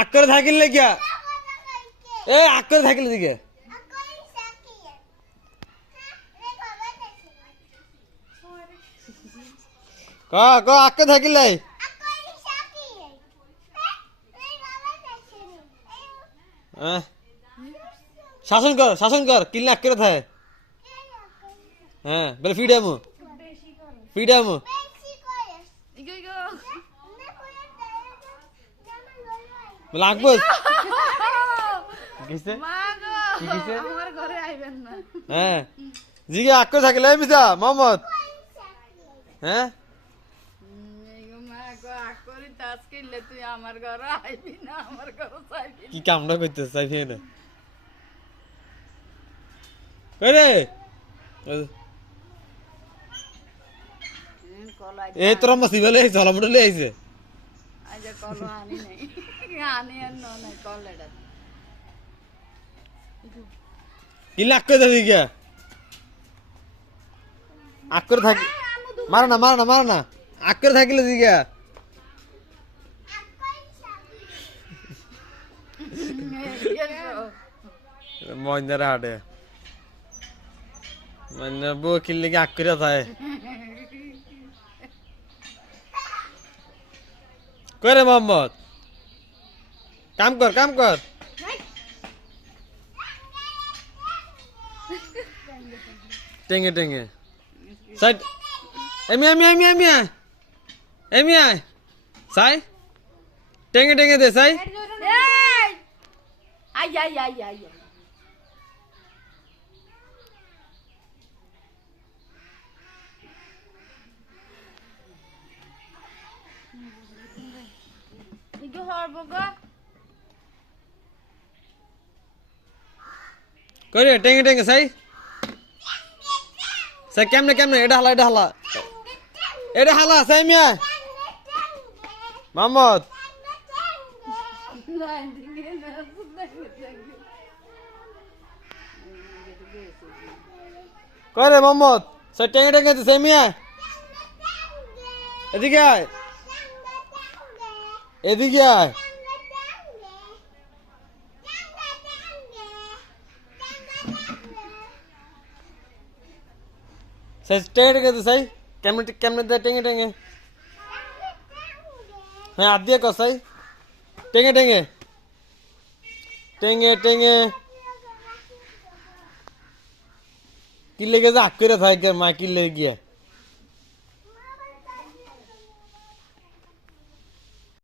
আক্কর থাকিলে কিয়া এ আক্কর থাকিলে দিকে ক ক আক্কর থাকিলে শাসন কর কিল্লা আক্কর থাকে হ্যাঁ বলে ফিডামু লাগবো হ্যাঁ জিগে আক্কর থাকিলে মিসা মোহাম্মদ হ্যাঁ কি কামটা করতে চাইবি না এ তোরা মাসি বলে জলামুটা লই আইছে কি লাগ যাবি গিয়া আক্কর থাকি মার না আক্কর থাকিলে দিগা মইন্দারে হাটে মানে বউ কিনলে কি আক্করে থাকে করে মোহাম্মদ কাম কর টেঙে সাইড এমিয়া সাই টেঙে দে সাই Ay. Itu horboga. করে টেঙে সাই সাই কেমনে এটা হালা সাই মিয়া মোহাম্মদ করে মোহাম্মদ সাই টেঙে সাই মিয়া এদিকে আয় সাই টেঙে সাই কেমনে দে টেঙে হ্যাঁ আদ দিয়ে কর সাই টেঙে কিলে গেছে আক করে থাকে মা কিলে গিয়া